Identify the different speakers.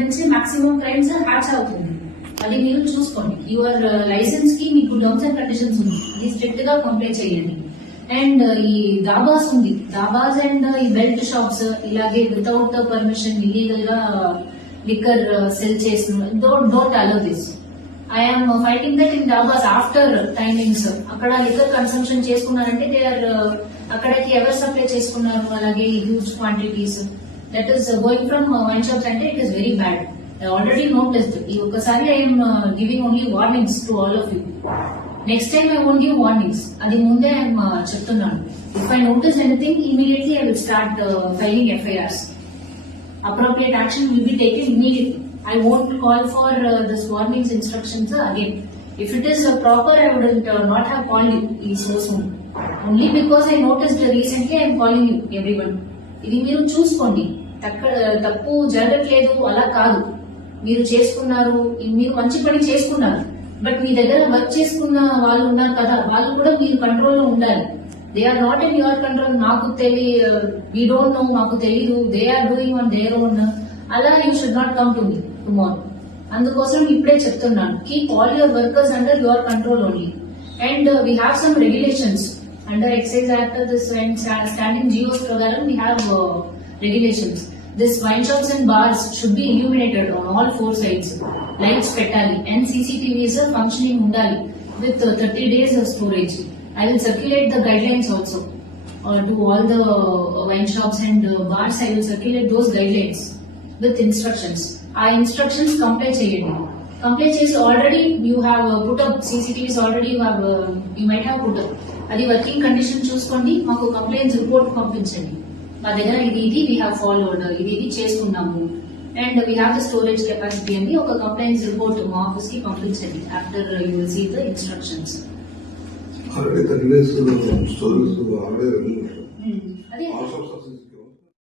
Speaker 1: నుంచి maximum crimes hatch అవుతుంది. అది మీరు చూసుకోండి. యువర్ లైసెన్స్కి మీకు టర్మ్స్ అండ్ కండిషన్స్ ఉంది ఇది స్ట్రిక్ట్గా కంప్లైంట్ చేయండి. అండ్ ఈ దాబాస్ ఉంది. దాబాస్ అండ్ ఈ బెల్ట్ షాప్స్ ఇలాగే వితౌట్ పర్మిషన్ ఇల్లీగల్గా లిక్కర్ సెల్ చేసిన don't don't allow this I'm fighting that in dhabas after timings అక్కడ లిక్కర్ కన్సంప్షన్ చేసుకున్నారంటే దే ఆర్ అక్కడికి ఎవరు సప్లై చేసుకున్నారు? అలాగే huge quantities that is going from wine shops అంటే it is very bad I already noticed ఈ ఒక్కసారి I'm giving only warnings to all of you next time I won't give warnings అది ముందే I'm చెప్తున్నాను if I notice anything immediately I will start filing FIRs appropriate action will be taken immediately. I won't call for uh, this warnings instructions uh, again. If it is uh, proper, I wouldn't uh, not have called you uh, so soon. Only because I noticed uh, recently I am calling you, everyone. ఇది మీరు చూసుకోండి తక్క- తప్పు జరగట్లేదు అలా కాదు. మీరు చేసుకున్నారు మీరు మంచి పని చేసుకున్నారు. బట్ మీ దగ్గర వర్క్ చేసుకున్న వాళ్ళు ఉన్నారు కదా వాళ్ళు కూడా మీరు కంట్రోల్లో ఉండాలి. They are not in your control మాకు తెలియ వీ డోంట్ నో మాకు తెలీదు. They are doing on their own అలా you should not come to me tomorrow అందుకోసం ఇప్పుడే చెప్తున్నాను. Keep all your workers under your control only and we have some regulations under excise act this standing GOs ప్రకారం we have regulations this wine shops and bars should be illuminated on all four sides lights పెట్టాలి. And CCTVs functioning ఉండాలి. With thirty days storage I will circulate the guidelines also. Uh, to all the uh, wine shops and uh, bars. I will circulate those guidelines with instructions. ఆ instructions comply చేయండి. Comply చేసి already you have put up CCTVs already you have you might have put అది working condition చూసుకోండి. మాకు complaints report పంపించండి. మా దగ్గర ఇది ఇది వీ హ్యావ్ ఫాలోడ్ ఇది ఇది చేసుకున్నాము. And we have the storage capacity అని ఒక కంప్లైంట్స్ రిపోర్ట్ మా ఆఫీస్కి పంపించండి. After you will see the instructions
Speaker 2: already thirty days stories already
Speaker 1: అదే.